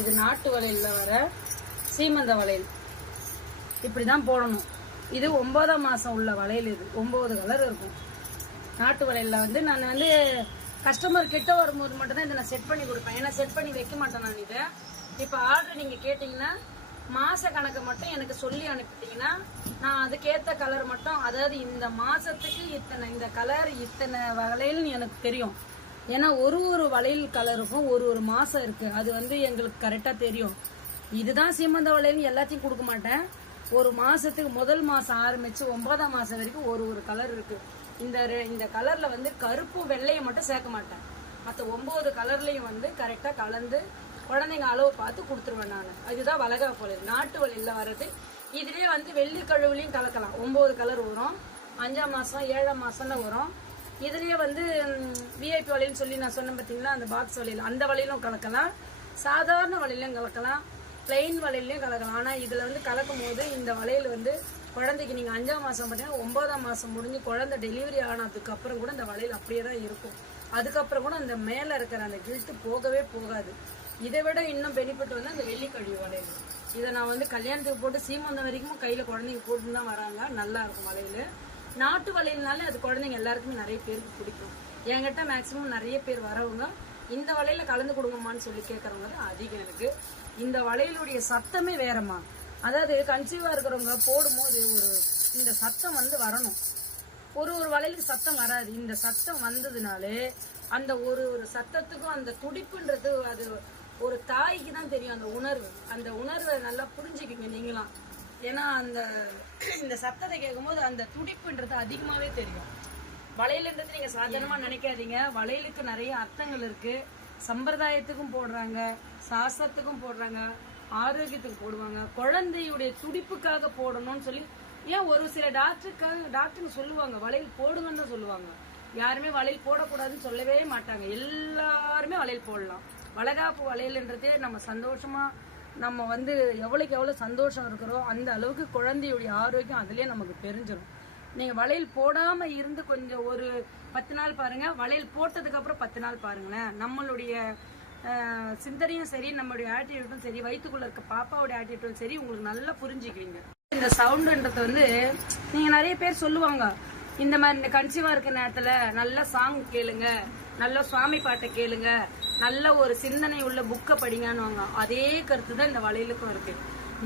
இது நாட்டு வளையல்ல வர சீமந்த வளையல். இப்படிதான் போடணும். இது 9ஆம் மாசம் உள்ள வளையல். இது 9 கலர் இருக்கும். நாட்டு வளையல்ல வந்து நான் வந்து கஸ்டமர் கிட்ட வரும்போது மட்டும்தான் இதை நான் செட் பண்ணி கொடுப்பேன். ஏன்னா செட் பண்ணி வைக்க மாட்டேன் நான் இதை. இப்போ ஆர்டர் நீங்க கேட்டீங்கன்னா மாச கணக்கு மட்டும் எனக்கு சொல்லி அனுப்பிட்டீங்கன்னா நான் அதுக்கேற்ற கலர் மட்டும், அதாவது இந்த மாசத்துக்கு இத்தனை இந்த கலர் இத்தனை வளையல்னு எனக்கு தெரியும். ஏன்னா ஒரு வளையல் கலருக்கும் ஒரு மாசம் இருக்கு. அது வந்து எங்களுக்கு கரெக்டா தெரியும். இதுதான் சீமந்த வளையல் எல்லாத்தையும் கொடுக்க மாட்டேன். ஒரு மாசத்துக்கு முதல் மாசம் ஆரம்பிச்சு 9ஆம் மாசம் வரைக்கும் ஒரு கலர் இருக்கு. இந்த கலர்ல வந்து கருப்பு வெள்ளையை மட்டும் சேர்க்க மாட்டேன். மற்ற 9 கலர்லயும் வந்து கரெக்டா கலந்து குழந்தைங்க அளவு பார்த்து கொடுத்துருவேன் நான். இதுதான் வளகாப்பு வளையல். நாட்டு வளையல்ல வர்றது. இதுலயே வந்து வெள்ளி கழுவுலையும் கலக்கலாம். 9 கலர் வரும். 5ஆம் மாசம் 7ஆம் மாசம்ல வரும். இதுலயே வந்து விஐபி வளையல்னு சொல்லி நான் சொன்னேன் பார்த்தீங்களா, அந்த பாக்ஸ் வளையல், அந்த வளையலும் கலக்கலாம். சாதாரண வளையலையும் கலக்கலாம். பிளெயின் வளையலையும் கலக்கலாம். ஆனா இதுல வந்து கலக்கும் போது இந்த வளையல் வந்து குழந்தைக்கு நீங்க 5ஆம் மாசம் பார்த்தீங்கன்னா 9ஆம் மாசம் முடிஞ்சு குழந்தை டெலிவரி ஆனதுக்கு அப்புறம் கூட இந்த வளையல் அப்படியே தான் இருக்கும். அதுக்கப்புறம் கூட அந்த மேல இருக்கிற அந்த கில்ட்டு போகவே போகாது. இதை விட இன்னும் பெனிஃபிட் வந்து அந்த வெள்ளி கழிவு வளையல். இதை நான் வந்து கல்யாணத்துக்கு போட்டு சீமந்தம் வரைக்கும் கையில குழந்தைங்க போட்டு தான் வராங்க. நல்லா இருக்கும் வளையல். நாட்டு வளையல்னாலே அது குழந்தைங்க எல்லாருக்குமே நிறைய பேருக்கு பிடிக்கும். என்கிட்ட மேக்சிமம் நிறைய பேர் வரவங்க இந்த வளையல கலந்து கொடுங்கம்மான்னு சொல்லி கேட்கறவங்க தான் அதிகம். எனக்கு இந்த வளையலுடைய சத்தமே வேறம்மா. அதாவது கன்சீவா இருக்கிறவங்க போடும்போது இந்த சத்தம் வந்து வரணும். ஒரு வளையலுக்கு சத்தம் வராது. இந்த சத்தம் வந்ததுனாலே அந்த ஒரு சத்தத்துக்கும் அந்த துடிப்புன்றது அது ஒரு தாய்க்கு தான் தெரியும். அந்த உணர்வை நல்லா புரிஞ்சுக்கிங்க நீங்களாம். ஏன்னா இந்த சத்தத்தை கேட்கும்போது அந்த துடிப்புன்றது அதிகமாவே தெரியும். வளையல்ன்றது நீங்க சாதாரணமா நினைக்காதீங்க. வளையலுக்கு நிறைய அர்த்தங்கள் இருக்கு. சம்பிரதாயத்துக்கும் போடுறாங்க, சாஸ்திரத்துக்கும் போடுறாங்க, ஆரோக்கியத்துக்கு போடுவாங்க, குழந்தையுடைய துடிப்புக்காக போடணும்னு சொல்லி. ஏன் ஒரு சில டாக்டருங்க சொல்லுவாங்க வளையல் போடுங்கன்னு தான் சொல்லுவாங்க. யாருமே வளையல் போடக்கூடாதுன்னு சொல்லவே மாட்டாங்க. எல்லாருமே வளையல் போடலாம். வளகாப்பு வளையல்ன்றதே நம்ம சந்தோஷமா நம்ம வந்து எவ்வளவுக்கு எவ்வளவு சந்தோஷம் இருக்கிறோம் அந்த அளவுக்கு குழந்தையுடைய ஆரோக்கியம் அதுலயே நமக்கு தெரிஞ்சிடும். நீங்க வளையல் போடாம இருந்து கொஞ்சம் ஒரு 10 நாள் பாருங்க. வளையல் போட்டதுக்கு அப்புறம் 10 நாள் பாருங்களேன். நம்மளுடைய சிந்தனையும் சரி, நம்மளுடைய ஆட்டிடியூடும் சரி, வயிற்றுக்குள்ள இருக்க பாப்பாவுடைய ஆட்டிடியூடும் சரி உங்களுக்கு நல்லா புரிஞ்சுக்குவீங்க. இந்த சவுண்டுன்றது வந்து நீங்க நிறைய பேர் சொல்லுவாங்க, இந்த மாதிரி இந்த கன்சீவா இருக்க நேரத்துல நல்ல சாங் கேளுங்க, நல்ல சுவாமி பாட்டை கேளுங்க, நல்ல ஒரு சிந்தனை உள்ள புக்கை படிங்கன்னு. அதே கருத்து தான் இந்த வளையலுக்கும் இருக்கு.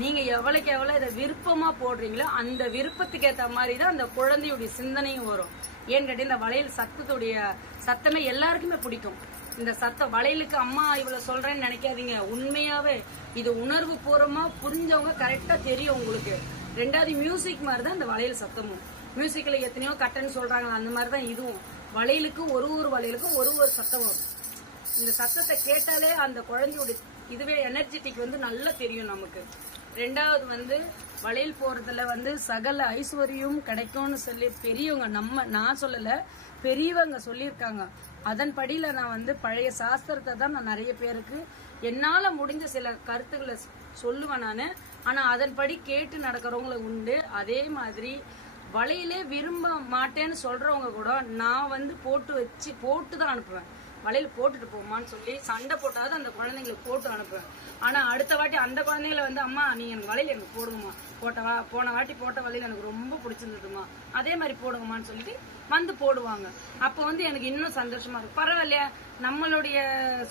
நீங்க எவ்வளவுக்கு எவ்வளவு இதை விருப்பமா போடுறீங்களோ அந்த விருப்பத்துக்கு ஏற்ற மாதிரி தான் அந்த குழந்தையுடைய சிந்தனையும் வரும். ஏன்னு கேட்டீங்க, இந்த வளையல் சத்தமே எல்லாருக்குமே பிடிக்கும். இந்த சத்தம் வளையலுக்கு அம்மா இவ்வளவு சொல்றேன்னு நினைக்காதீங்க. உண்மையாவே இது உணர்வு பூர்வமா புரிஞ்சவங்க கரெக்டா தெரியும் உங்களுக்கு. ரெண்டாவது மியூசிக் மாதிரி தான் இந்த வளையல் சத்தமும். மியூசிக்ல எத்தனையோ கட்டன்னு சொல்றாங்க, அந்த மாதிரிதான் இதுவும். வளையலுக்கும் ஒரு வளையலுக்கும் ஒரு சத்தம் வரும். இந்த சத்தத்தை கேட்டாலே அந்த குழந்தையோட இதுவே எனர்ஜெட்டிக் வந்து நல்லா தெரியும் நமக்கு. ரெண்டாவது வந்து வளையல் போறதுல வந்து சகல ஐஸ்வர்யம் கிடைக்கும்னு சொல்லி பெரியவங்க, நான் சொல்லல, பெரியவங்க சொல்லியிருக்காங்க. அதன்படியில நான் வந்து பழைய சாஸ்திரத்தை தான் நான் நிறைய பேருக்கு என்னால முடிஞ்ச சில கருத்துக்களை சொல்லுவேன் நானு. ஆனா அதன்படி கேட்டு நடக்கிறவங்கள உண்டு. அதே மாதிரி வளையலே விரும்ப மாட்டேன்னு சொல்றவங்க கூட நான் வந்து போட்டு தான் அனுப்புவேன். வளையல் போட்டுட்டு போமான்னு சொல்லி சண்டை போட்டாவது அந்த குழந்தைங்களுக்கு போட்டு அனுப்புவேன். ஆனா அடுத்த வாட்டி அந்த குழந்தைங்களை வந்து அம்மா நீங்க எனக்கு வளையல் எனக்கு போடுங்கம்மா, போன வாட்டி போட்ட வளையல் எனக்கு ரொம்ப பிடிச்சிருந்ததுமா, அதே மாதிரி போடுங்கம்மான்னு சொல்லிட்டு வந்து போடுவாங்க. அப்போ வந்து எனக்கு இன்னும் சந்தோஷமா இருக்கும். பரவாயில்லையா, நம்மளுடைய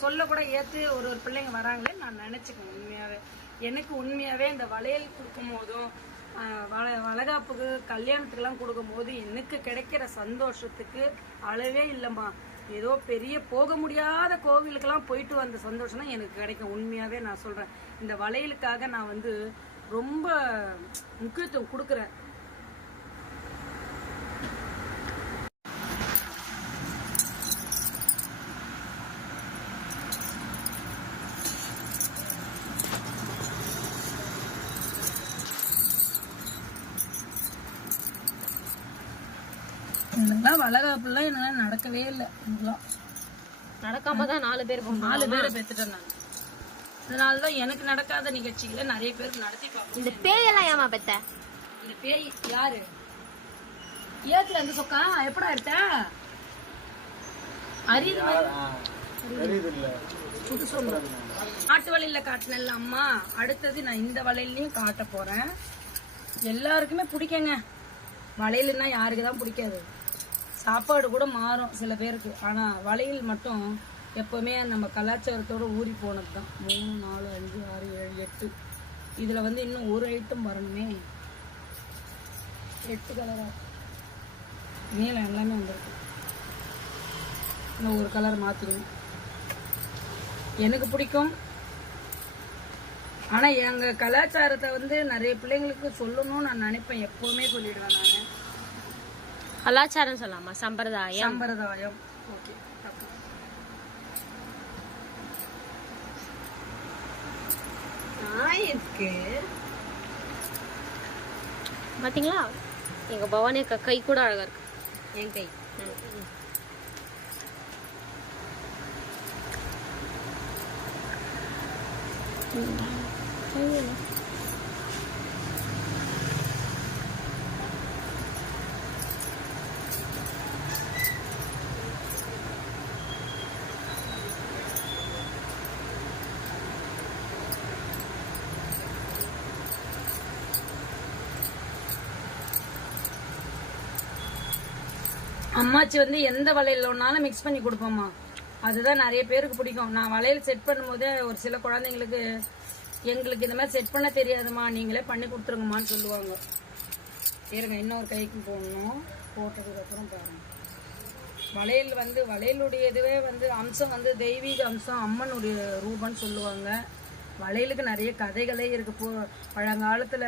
சொல்ல கூட ஏத்து ஒரு பிள்ளைங்க வராங்களே நான் நினைச்சுக்கேன். எனக்கு உண்மையாவே இந்த வளையல் கொடுக்கும் போதும் வளகாப்புக்கு கல்யாணத்துக்கெல்லாம் கொடுக்கும் போது எனக்கு கிடைக்கிற சந்தோஷத்துக்கு அளவே இல்லைம்மா. ஏதோ பெரிய போக முடியாத கோவிலுக்கெல்லாம் போயிட்டு வந்த சந்தோஷம் தான் எனக்கு கிடைக்கும். உண்மையாவே நான் சொல்றேன். இந்த வளையலுக்காக நான் வந்து ரொம்ப முக்கியத்துவம் கொடுக்கறேன். இதெல்லாம் வளகாப்புலாம் என்னால நடக்கவே இல்லை. நடக்காம தான் 4 பேர் பெத்துட்டேன் நான். அதனாலதான் எனக்கு நடக்காத நிகழ்ச்சிகளை நிறைய பேருக்கு நடத்தி பார்ப்போம். இந்த பேயெல்லாம் ஏமா பெத்த? இந்த பேய் யாரு? ஏத்துல இருந்து சொக்கா எப்படா எடுத்த? அறிவு நாட்டு வளையல்ல காட்டினல அம்மா, அடுத்தது நான் இந்த வளையல்லையும் காட்ட போறேன். எல்லாருக்குமே பிடிக்குங்க. வளையல்னா யாருக்கு தான் பிடிக்காது? சாப்பாடு கூட மாறும் சில பேருக்கு, ஆனா வளையல் மட்டும் எப்பவுமே நம்ம கலாச்சாரத்தோட ஊறி போனது தான். 3, 4, 5, 6, 7, 8. இதுல வந்து இன்னும் ஒரு ஐட்டம் வரணுமே. 8 கலரா நீளம் எல்லாமே வந்திருக்கு. இன்னும் ஒரு கலர் மாத்திடுவோம். எனக்கு பிடிக்கும். ஆனா எங்க கலாச்சாரத்தை வந்து நிறைய பிள்ளைங்களுக்கு சொல்லணும்னு நான் நினைப்பேன். எப்பவுமே சொல்லிடுவேன் நானு. கலாச்சாரம் சொல்லாமா? சம்பிரதாயம். சம்பிரதாயம். ஓகே. இருக்கு பாத்தீங்களா? எங்க பவானி அக்கா கை கூட அழகா இருக்கு. என் கை. அம்மாச்சி வந்து எந்த வளையல் ஒன்னாலும் மிக்ஸ் பண்ணி கொடுப்போம்மா. அதுதான் நிறைய பேருக்கு பிடிக்கும். நான் வளையல் செட் பண்ணும்போது ஒரு சில குழந்தைங்களுக்கு, எங்களுக்கு இந்த மாதிரி செட் பண்ண தெரியாதுமா, நீங்களே பண்ணி கொடுத்துருங்கம்மான்னு சொல்லுவாங்க. இருங்க, இன்னொரு கைக்கு போடணும். போட்டதுக்கு அப்புறம் பாருங்க. வளையல் வந்து வளையலுடைய இதுவே வந்து அம்சம் வந்து தெய்வீக அம்சம், அம்மனுடைய ரூபம்னு சொல்லுவாங்க. வளையலுக்கு நிறைய கதைகளே இருக்கு. பழங்காலத்துல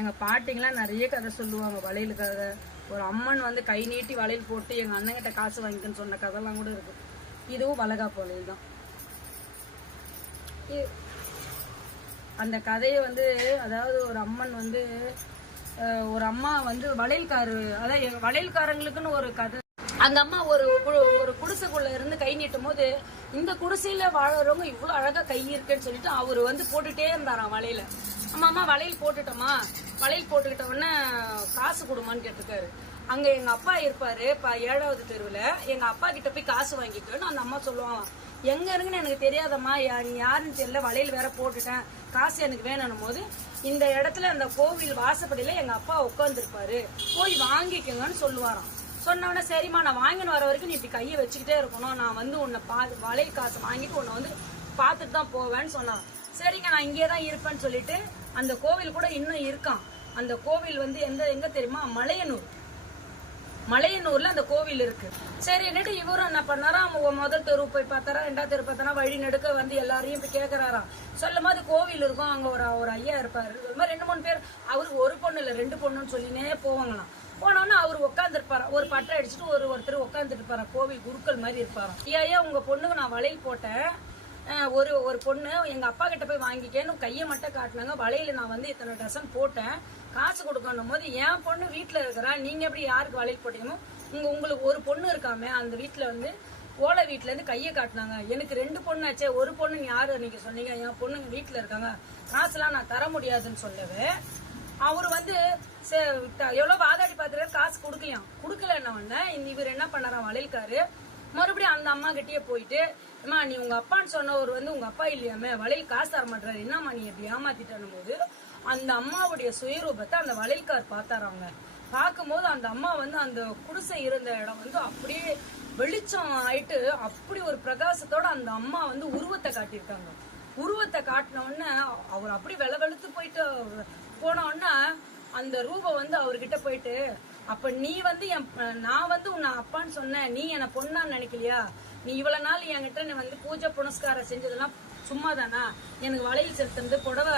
எங்க பாட்டிங்கெல்லாம் நிறைய கதை சொல்லுவாங்க வளையலுக்காக. ஒரு அம்மன் வந்து கை நீட்டி வளையல் போட்டு எங்க அண்ணங்கிட்ட காசு வாங்கிக்கன்னு சொன்ன கதைலாம் கூட இருக்கு. இதுவும் வளகாப்பு வளையல் தான். அந்த கதையை வந்து, அதாவது ஒரு அம்மன் வந்து, ஒரு அம்மா வந்து வளையல்காரு, அதாவது வளையல்காரங்களுக்குன்னு ஒரு கதை. அந்த அம்மா ஒரு குடிசைக்குள்ள இருந்து கை நீட்டும் போது, இந்த குடிசையில வாழறவங்க இவ்வளவு அழகா கை இருக்குன்னு சொல்லிட்டு அவரு வந்து போட்டுட்டே இருந்தாராம் வளையல. அம்மா வளையல் போட்டுட்டோமா, வளையல் போட்டுக்கிட்ட உடனே காசு கொடுமான்னு கேட்டிருக்காரு. அங்க எங்க அப்பா இருப்பாரு 7வது தெருவுல. எங்க அப்பா கிட்ட போய் காசு வாங்கிக்கோன்னு அந்த அம்மா சொல்லுவாங்க. எங்க இருக்குன்னு எனக்கு தெரியாதம்மா, நீ யாருன்னு தெரியல, வளையல் வேற போட்டுட்டேன், காசு எனக்கு வேணும் போது இந்த இடத்துல அந்த கோவில் வாசப்படியில எங்க அப்பா உட்காந்துருப்பாரு, போய் வாங்கிக்கோங்கன்னு சொல்லுவாராம். சொன்னவொடனே சரிம்மா, நான் வாங்கின்னு வர வரைக்கும் நீ இப்படி கையை வச்சுக்கிட்டே இருக்கணும், நான் வந்து உன்னை வளையல் காசு வாங்கிட்டு உன்னை வந்து பார்த்துட்டு தான் போவேன்னு சொன்னான். சரிங்க, நான் இங்கே தான் இருப்பேன்னு சொல்லிட்டு அந்த கோவில் கூட இன்னும் இருக்கான். அந்த கோவில் வந்து எங்க தெரியுமா? மலையனூர்ல அந்த கோவில் இருக்கு. சரி என்னட்டு இவரும் என்ன பண்ணாரா, முதல் தெரு போய் பார்த்தாரா, 2வது தெரு பார்த்தாரா, வழி நடுக்க வந்து எல்லாரையும் போய் கேட்கறாராம். சொல்லும் போது கோவில் இருக்கும், அங்க ஒரு ஐயா இருப்பாரு. இது மாதிரி 2-3 பேர், அவருக்கு ஒரு பொண்ணு இல்ல 2 பொண்ணுன்னு சொல்லினே போவாங்களாம். போனோன்னா அவர் உட்காந்துருப்பாரா, ஒரு பட்டை அடிச்சுட்டு ஒருத்தர் உட்காந்துட்டு இருப்பாரா, கோவில் குருக்கள் மாதிரி இருப்பாராம். ஐயா உங்க பொண்ணுக்கு நான் வளையல் போட்டேன், ஒரு பொண்ணு எங்க அப்பா கிட்ட போய் வாங்கிக்கேன்னு கையை மட்டும் காட்டினாங்க. வளையல நான் வந்து இத்தனை டசன் போட்டேன், காசு கொடுக்கணும் போது என் பொண்ணு வீட்டுல இருக்கிறா, நீங்க எப்படி யாருக்கு வளையல் போட்டீங்களோ, உங்களுக்கு ஒரு பொண்ணு இருக்காமே, அந்த வீட்டுல வந்து ஓலை வீட்டுல இருந்து கையை காட்டினாங்க. எனக்கு 2 பொண்ணு ஆச்சே, ஒரு பொண்ணு யாரு நீங்க சொன்னீங்க, என் பொண்ணுங்க வீட்டுல இருக்காங்க, காசுலாம் நான் தர முடியாதுன்னு சொல்லவே அவரு வந்து எவ்வளவு வாதாடி பாத்துறாரு, காசு கொடுக்கலன்னு இவர் என்ன பண்ணாரா, வளையல்காரு மறுபடியும் அந்த அம்மா கிட்டயே போயிட்டு, அம்மா நீ உங்க அப்பான்னு சொன்னவர் வந்து உங்க அப்பா இல்லையாமே, வளையல் காசு தர மாட்டாரு, என்னம்மா நீ எப்படி ஏமாத்திட்டானும் போது அந்த அம்மாவுடைய சுயரூபத்தை அந்த வளையல்கார் பார்த்தாராங்க. பார்க்கும்போது அந்த அம்மா வந்து அந்த குடிசை இருந்த இடம் வந்து அப்படியே வெளிச்சம் ஆயிட்டு, அப்படி ஒரு பிரகாசத்தோட அந்த அம்மா வந்து உருவத்தை காட்டியிருக்காங்க. உருவத்தை காட்டின உடனே அவர் அப்படி வெளுத்து போயிட்டு போன உடனே அந்த ரூபம் வந்து அவர்கிட்ட போயிட்டு, அப்ப நீ வந்து நான் வந்து உன்னை அப்பான்னு சொன்னேன், நீ என்ன பொண்ணான்னு நினைக்கலையா, நீ இவ்வளவு நாள் என்கிட்ட நீ வந்து பூஜை புனஸ்காரம் செஞ்சதெல்லாம் சும்மா தானா, எனக்கு வளையல் செலுத்துறது, புடவை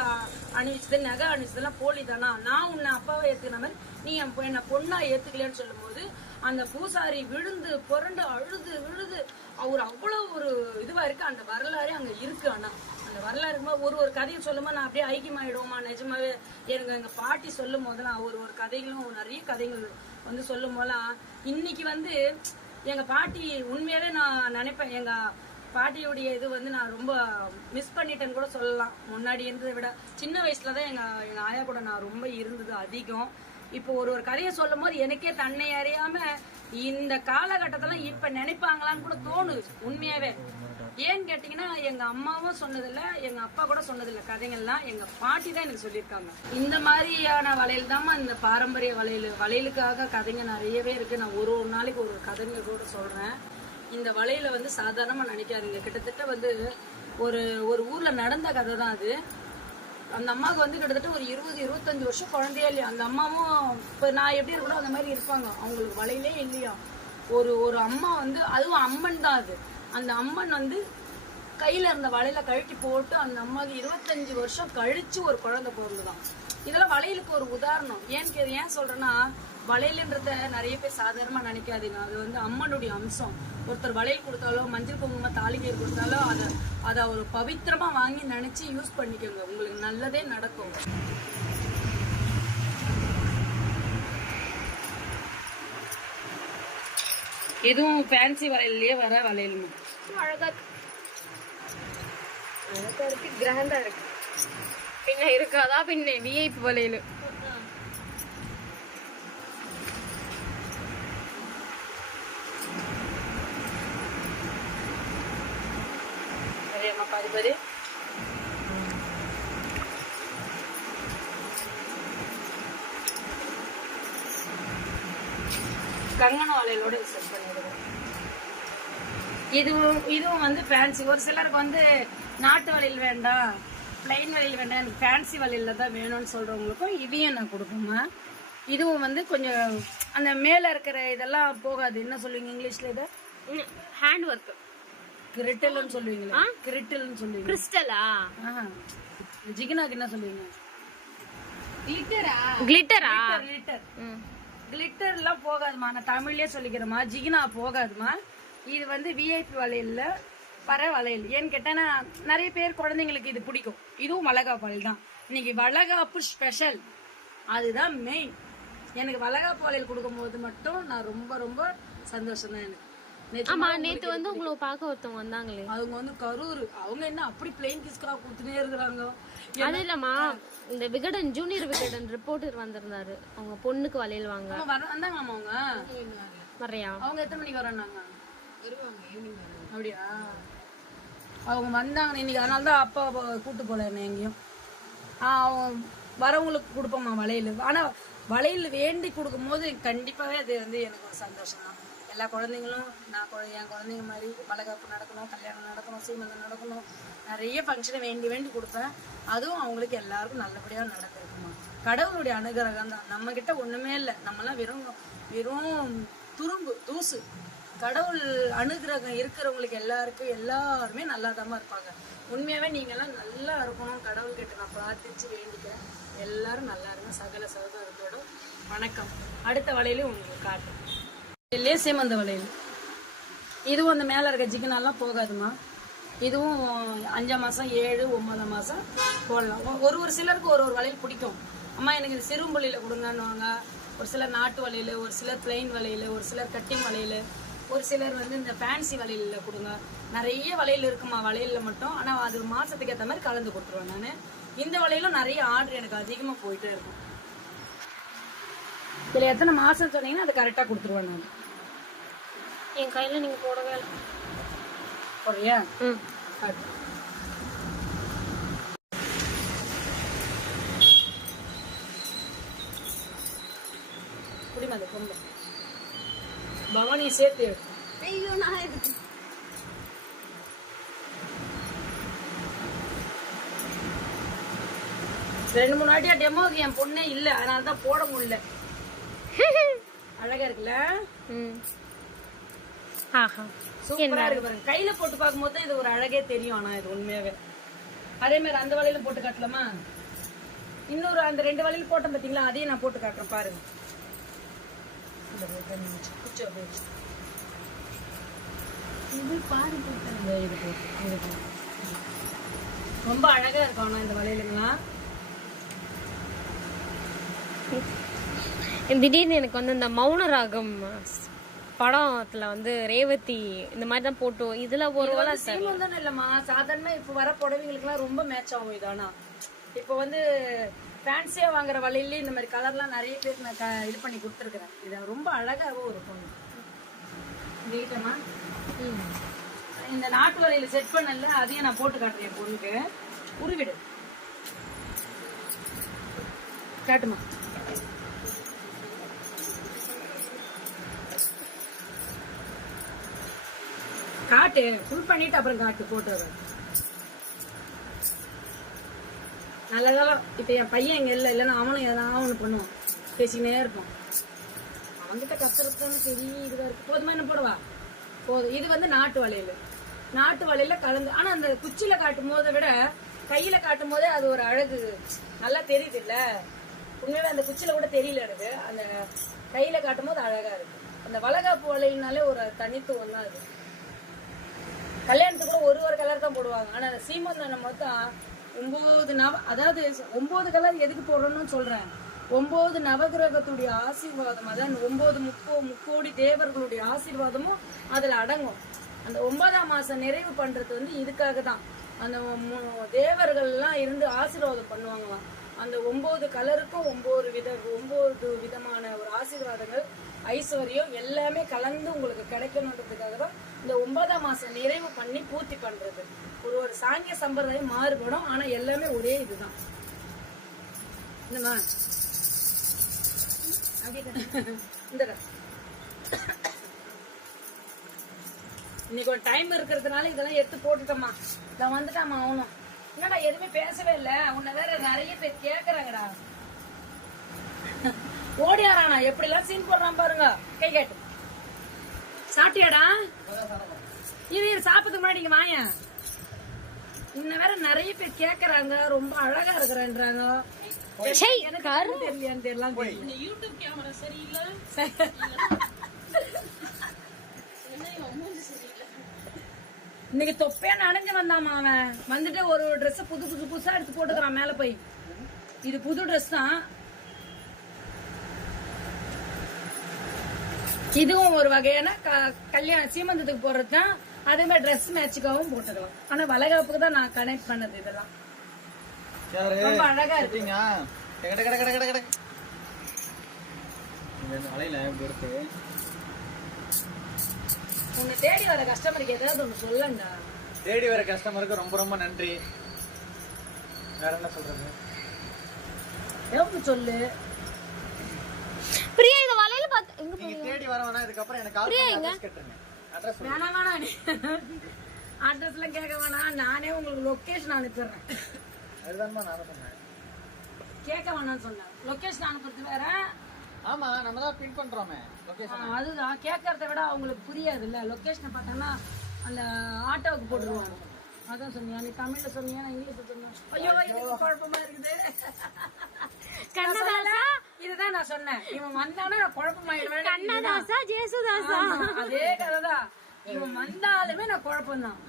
அணிவிச்சது, நகை அணிச்சதெல்லாம் போலி தானா, நான் உன்னை அப்பாவை ஏத்துக்கிற மாதிரி நீ என்ன பொண்ணா ஏத்துக்கலன்னு சொல்லும் போது அந்த பூசாரி விழுந்து புரண்டு விழுது அவர் அவ்வளவு ஒரு இதுவா இருக்கு. அந்த வரலாறு அங்க இருக்கு. ஆனா அந்த வரலாறு ஒரு கதையை சொல்லும் போது நான் அப்படியே ஐக்கியமாயிடுவோமா, நிஜமாவே எங்க பாட்டி சொல்லும் போதெல்லாம் ஒரு கதைகளும் நிறைய கதைகள் வந்து சொல்லும் போதெல்லாம் இன்னைக்கு வந்து எங்க பாட்டி உண்மையாவே நான் நினைப்பேன், எங்க பாட்டியுடைய இது வந்து நான் ரொம்ப மிஸ் பண்ணிட்டேன்னு கூட சொல்லலாம். முன்னாடி இருந்ததை விட சின்ன வயசுலதான் எங்க ஆயா கூட நான் ரொம்ப இருந்தது அதிகம். இப்போ ஒரு கதையை சொல்லும் போது எனக்கே தன்னை அறியாம இந்த காலகட்டத்துல இப்ப நினைப்பாங்களான்னு கூட தோணுது உண்மையாவே. ஏன்னு கேட்டீங்கன்னா எங்க அம்மாவும் சொன்னதில்ல, எங்க அப்பா கூட சொன்னதில்ல. கதைகள்லாம் எங்க பாட்டி தான் எனக்கு சொல்லியிருக்காங்க. இந்த மாதிரியான வளையல் தாம்மா இந்த பாரம்பரிய வளையலுக்காக கதைங்க நிறையவே இருக்கு. நான் ஒரு நாளைக்கு ஒரு கதைங்க கூட சொல்றேன். இந்த வளையல வந்து சாதாரணமா நினைக்காதீங்க. கிட்டத்தட்ட வந்து ஒரு ஒரு ஊர்ல நடந்த கதை தான் அது. அந்த அம்மாவுக்கு வந்து கிட்டத்தட்ட ஒரு 20-25 வருஷம் குழந்தையா இல்லையா. அந்த அம்மாவும் இப்ப நான் எப்படி இருக்கணும் அந்த மாதிரி இருப்பாங்க. அவங்களுக்கு வளையலே இல்லையா. ஒரு அம்மா வந்து, அதுவும் அம்மன் தான் அது. அந்த அம்மன் வந்து கையில இருந்த வளையல கழட்டி போட்டு அந்த அம்மாவுக்கு 25 வருஷம் கழிச்சு ஒரு குழந்தை பிறந்துதான். இதெல்லாம் வளையலுக்கு ஒரு உதாரணம். ஏன் சொல்றேன்னா, வளையல்ன்றத நிறைய பேர் சாதாரணமா நினைக்காதீங்க. அது வந்து அம்மனுடைய அம்சம். ஒருத்தர் வளையல் கொடுத்தாலோ மஞ்சள் குங்குமம் தாலிகயிறு கொடுத்தாலோ அதை ஒரு பவித்திரமா வாங்கி நினைச்சு யூஸ் பண்ணிக்கோங்க. உங்களுக்கு நல்லதே நடக்கும். எதுவும் ஃபேன்சி வளையல்லையே வர வளையலுமா அழகா இருக்கு, கிராண்டா இருக்கு. பின்ன இருக்காதா பின்ன விஐபி வளையல். பாரு கங்கண வளையலோட செட் பண்ணிடுவோம். இதுவும் வந்து ஃபேன்சி. ஒரு சிலருக்கு வந்து நாட்டு வளையல் வேண்டாம், பிளைன் வளையல் வேண்டாம், எனக்கு ஃபேன்சி வளையல்ல தான் வேணும்னு சொல்றவங்களுக்கும் இதையும் நான் கொடுப்போமா. இதுவும் வந்து கொஞ்சம் அந்த மேல இருக்கிற இதெல்லாம் போகாது. என்ன சொல்லுவீங்க இங்கிலீஷ்ல? இதை ஹேண்ட் ஒர்க் கிரிட்டல்னு சொல்லுவீங்களா? கிரிட்டல்னு சொல்லுவீங்க. கிறிஸ்டலா? ஜிகினாக்கு என்ன சொல்லுவீங்க? கிளிட்டரா? கிளிட்டர் எல்லாம் போகாதுமா. நான் தமிழ்லயே சொல்லிக்கிறேமா, ஜிகினா போகாதுமா. இது வந்து விஐபி வளையல்ல வர வளையல். ஏன்னு கேட்டா நிறைய பேர் குழந்தைங்களுக்கு இது பிடிக்கும். இதுவும் வளகாப்பு வளையல் தான். இன்னைக்கு வளகாப்பு ஸ்பெஷல், அதுதான் மெயின். எனக்கு வளகாப்பு வளையல் கொடுக்கும் போது மட்டும் நான் ரொம்ப ரொம்ப சந்தோஷம் தான். எனக்கு நேத்து வந்து உங்களுக்கு பார்க்க ஒருத்தவங்க வந்தாங்களே, அவங்க வந்து கரூர். அவங்க என்ன அப்படி பிளெயின் கிஸ்கா கொடுத்துனே இருக்கிறாங்க. அது இல்லம்மா, இந்த விகடன் ஜூனியர் விகடன் ரிப்போர்ட்டர் வந்திருந்தாரு. அவங்க பொண்ணுக்கு வளையல் வாங்க வந்தாங்களாமா. அவங்க வரையா? அவங்க எத்தனை மணிக்கு வராங்க? அப்படியா? அவங்க வந்தாங்க இன்னைக்கு. அதனாலதான் அப்பா கூட்டு போல என்ன எங்கேயும். அவங்க வரவங்களுக்கு கொடுப்போம்மா வளையல். ஆனா வளையல் வேண்டி கொடுக்கும் போது கண்டிப்பாவே அது வந்து எனக்கு ஒரு சந்தோஷம் தான். எல்லா குழந்தைங்களும் என் குழந்தைங்க மாதிரி வளகாப்பு நடக்கணும், கல்யாணம் நடக்கணும், சீமந்தம் நடக்கணும், நிறைய ஃபங்க்ஷனை வேண்டி கொடுப்பேன். அதுவும் அவங்களுக்கு எல்லாருக்கும் நல்லபடியாக நடந்திருக்குமா. கடவுளுடைய அனுகிரகம் தான். நம்ம கிட்ட ஒண்ணுமே இல்லை. நம்மலாம் வெறும் தூசு. கடவுள் அனுகிரகம் இருக்கிறவங்களுக்கு எல்லாருமே நல்லாதாமா இருப்பாங்க. உண்மையாவே நீங்க எல்லாம் நல்லா இருக்கணும். கடவுள் கிட்ட நான் பிரார்த்திச்சு வேண்டிக்கிறேன். எல்லாரும் நல்லா இருங்க. சகல சகோதரத்தோட வணக்கம். அடுத்த வளையலும் உங்களுக்கு காட்டும். இல்லையே சீமந்த வளையல். இதுவும் அந்த மேல இருக்க ஜிகினாலாம் போகாதுமா. இதுவும் 5 மாசம் 7 9 மாசம் போடலாம். ஒரு சிலருக்கு ஒரு வளையல் பிடிக்கும். அம்மா எனக்கு இது சிறும்புள்ளியில கொடுங்கன்னுவாங்க. ஒரு சிலர் நாட்டு வளையல், ஒரு சிலர் பிளைன் வளையல், ஒரு சிலர் கட்டிங் வளையல், ஒரு சிலர் வந்து இந்த ஃபேன்சி வளையல்ல கொடுங்க. நிறைய வளையல் இருக்குமா வளையல்ல மட்டும். ஆனா அது மாசத்துக்கு ஏற்ற மாதிரி கலந்து கொடுத்துருவேன் நான். இந்த வளையலும் நிறைய ஆர்டர் எனக்கு அதிகமா போயிட்டே இருக்கும். இதுல எத்தனை மாசம் சொன்னீங்கன்னா அது கரெக்டா கொடுத்துருவேன் நான். என் கையில நீங்க போடவே இல்லை. போடுறியா? குடிமா அது பொம்பை பவானியை சேர்த்து. ஐயோ நான் எடுத்து 2-3 வாட்டியா டெமோக்கு என் பொண்ணே இல்ல, அதனாலதான் போட முடியல. அழகா இருக்குல்ல? சூப்பரா இருக்கு பாருங்க. கையில போட்டு பார்க்கும் போது இது ஒரு அழகே தெரியும். ஆனா இது உண்மையாவே அதே மாதிரி அந்த வளையல போட்டு காட்டலாமா? இன்னொரு அந்த 2 வளையல் போட்டேன் பாத்தீங்களா, அதையும் நான் போட்டு காட்டுறேன் பாருங்க. இது பாருங்க, இது ரொம்ப அழகா இருக்கும். ஆனா இந்த வளையலுங்களாம் திடீர்னு எனக்கு வந்து இந்த மௌன ராகம் படத்துல வந்து ரேவதி இந்த மாதிரி தான் போட்டோம். இதுல ஒரு சீமந்தம் இல்லம்மா, சாதாரண இப்ப வர புடவைங்களுக்கு எல்லாம் ரொம்ப மேட்ச் ஆகும். இதானா இப்ப வந்து ஃபேன்சியா வாங்குற வளையல்ல இந்த மாதிரி கலர்லாம் நிறைய பேர் நான் இது பண்ணி கொடுத்துருக்கிறேன். இது ரொம்ப அழகாவும் இருக்கும். வீட்டமா இந்த நாட்டு வரையில செட் பண்ணல, அதையும் நான் போட்டு காட்டுறேன் என் பொண்ணுக்கு. உருவிடு காட்டுமா. காட்டு ஃபுல் பண்ணிட்டு அப்புறம் காட்டு போட்டோ. நல்ல காலம். இப்ப என் பையன் இங்க இல்லைன்னா அவனும் எதாவது ஒண்ணு பண்ணுவான், பேசிக்கினே இருப்பான். அவன்கிட்ட கத்துறதுன்னு பெரிய இதுவா இருக்கு. போதுமா என்ன போடுவா? போதும். இது வந்து நாட்டு வளையல். நாட்டு வளையல கலந்து, ஆனா அந்த குச்சியில காட்டும் போதை விட கையில காட்டும் போதே அது ஒரு அழகு நல்லா தெரியுது இல்ல. உண்மையில அந்த குச்சியில கூட தெரியல எனக்கு, அந்த கையில காட்டும் போது அழகா இருக்கு. அந்த வளகாப்பு வளையல்னாலே ஒரு தனித்துவம் தான் அது. கல்யாணத்துக்கு கூட ஒரு கலர் தான் போடுவாங்க, ஆனா அந்த சீமந்தம் மொத்தம் 9 அதாவது 9 கலர் எதுக்கு போடுறோம்னு சொல்றேன். 9 நவகிரகத்துடைய ஆசீர்வாதம், அதான் 9 முக்கோடி தேவர்களுடைய ஆசீர்வாதமும் அதுல அடங்கும். அந்த 9ஆம் மாசம் நிறைவு பண்றது வந்து இதுக்காக தான். அந்த தேவர்கள் எல்லாம் இருந்து ஆசீர்வாதம் பண்ணுவாங்களாம். அந்த 9 கலருக்கும் 9 விதமான ஒரு ஆசீர்வாதங்கள், ஐஸ்வர்யம் எல்லாமே கலந்து உங்களுக்கு கிடைக்கணுன்றதுக்காக தான் இந்த 9ஆம் மாசம் நிறைவு பண்ணி பூர்த்தி பண்றது. ஒரு சாங்கிய சம்பிரதாயம் மாறுபடும், ஆனா எல்லாமே ஒரே இதுதான். என்னமா இந்த இன்னைக்கு ஒரு டைம் இருக்கிறதுனால இதெல்லாம் எடுத்து போட்டுட்டோமா. இத வந்துட்டாமா. அவனும் என்னடா எதுவுமே பேசவே இல்ல, உன்னை வேற நிறைய பேர் கேக்குறாங்கடா. ஓடியாரானா எப்படி எல்லாம் சீன் போடுறான் பாருங்க. கை கேட்டு சாப்பிட்டியாடா? இது சாப்பிட்டு முன்னாடி நீங்க வாங்க. உன்னை வேற நிறைய பேர் கேக்குறாங்க, ரொம்ப அழகா இருக்கிறேன்றாங்க. தெரியலையான்னு தெரியலாம். யூடியூப் கேமரா சரியில்லை. இன்னைக்கு தொப்பையா நனைஞ்சு வந்தாமா அவன். வந்துட்டு ஒரு ட்ரெஸ் புதுசா எடுத்து போட்டுக்கிறான் மேல போய். இது புது ட்ரெஸ் தான். இதுவும் ஒரு வகையான கல்யாண சீமந்தத்துக்கு போடுறதுதான். அதே மாதிரி ட்ரெஸ் மேட்சுக்காகவும் போட்டுக்கலாம். ஆனா வளகாப்புக்கு தான் நான் கனெக்ட் பண்ணது. இதெல்லாம் ரொம்ப அழகா இருக்கு. உன்னை தேடி வர கஸ்டமருக்கு ஏதாவது ஒண்ணு சொல்லண்டா. தேடி வர கஸ்டமருக்கு ரொம்ப ரொம்ப நன்றி. வேற என்ன சொல்றது? எவ்வளவு சொல்லு பிரியா. இந்த வலையில பாத்து நீங்க தேடி வரவனா இதுக்கு அப்புறம் எனக்கு கால் பண்ணி அட்ரஸ் கேட்றேன். அட்ரஸ் வேணாம் அட்ரஸ் எல்லாம் கேட்க வேணாம். நானே உங்களுக்கு லொகேஷன் அனுப்பிடுறேன். அதுதான்மா நான் சொன்னேன். கேட்க வேணாம்னு சொன்னேன். லொகேஷன் அனுப்புறது வேற. ஆமா நம்ம தான் பின் பண்றோமே லொகேஷன். அதுதான் கேட்கறத விட அவங்களுக்கு புரியாது இல்ல. லொகேஷனை பார்த்தாங்கன்னா அந்த ஆட்டோவுக்கு போட்டுருவாங்க. அதான் சொன்னியா நீ தமிழ்ல சொன்னியா நான் இங்கிலீஷ்ல சொன்னேன். ஐயோ இது குழப்பமா இருக்குது. கண்ணதாசா இதுதான் நான் சொன்னேன். இவன் வந்தானா நான் குழப்பமாயிடுவேன். கண்ணதாசா ஜேசுதாசா அதே கதைதான். இவன் வந்தாலுமே நான் குழப்பம்தான்.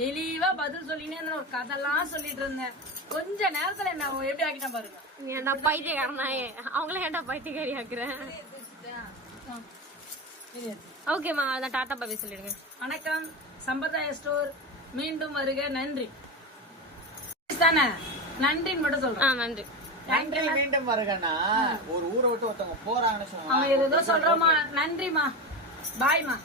தெளிவா பதில் சொல்லினே ஒரு கதெல்லாம் சொல்லிட்டு இருந்தேன். கொஞ்ச நேரத்துல என்ன எப்படி ஆக்கிட்டான் பாருங்க. ஏன்டா பைத்தியக்காரனாயே, அவங்கள ஏன்டா பைத்தியக்காரி ஆக்குறேன். ஓகேமா, அதான் டாடா பாபி சொல்லிடுங்க. வணக்கம். சம்பிரதாய ஸ்டோர் மீண்டும் வருக. நன்றி தானே. நன்றின்னு மட்டும் சொல்றேன். நன்றி. மீண்டும் வருகன்னா ஒரு ஊரை விட்டு ஒருத்தவங்க போறாங்கன்னு சொன்னாங்க. அவன் ஏதோ சொல்றோமா. நன்றிமா, பாய்மா.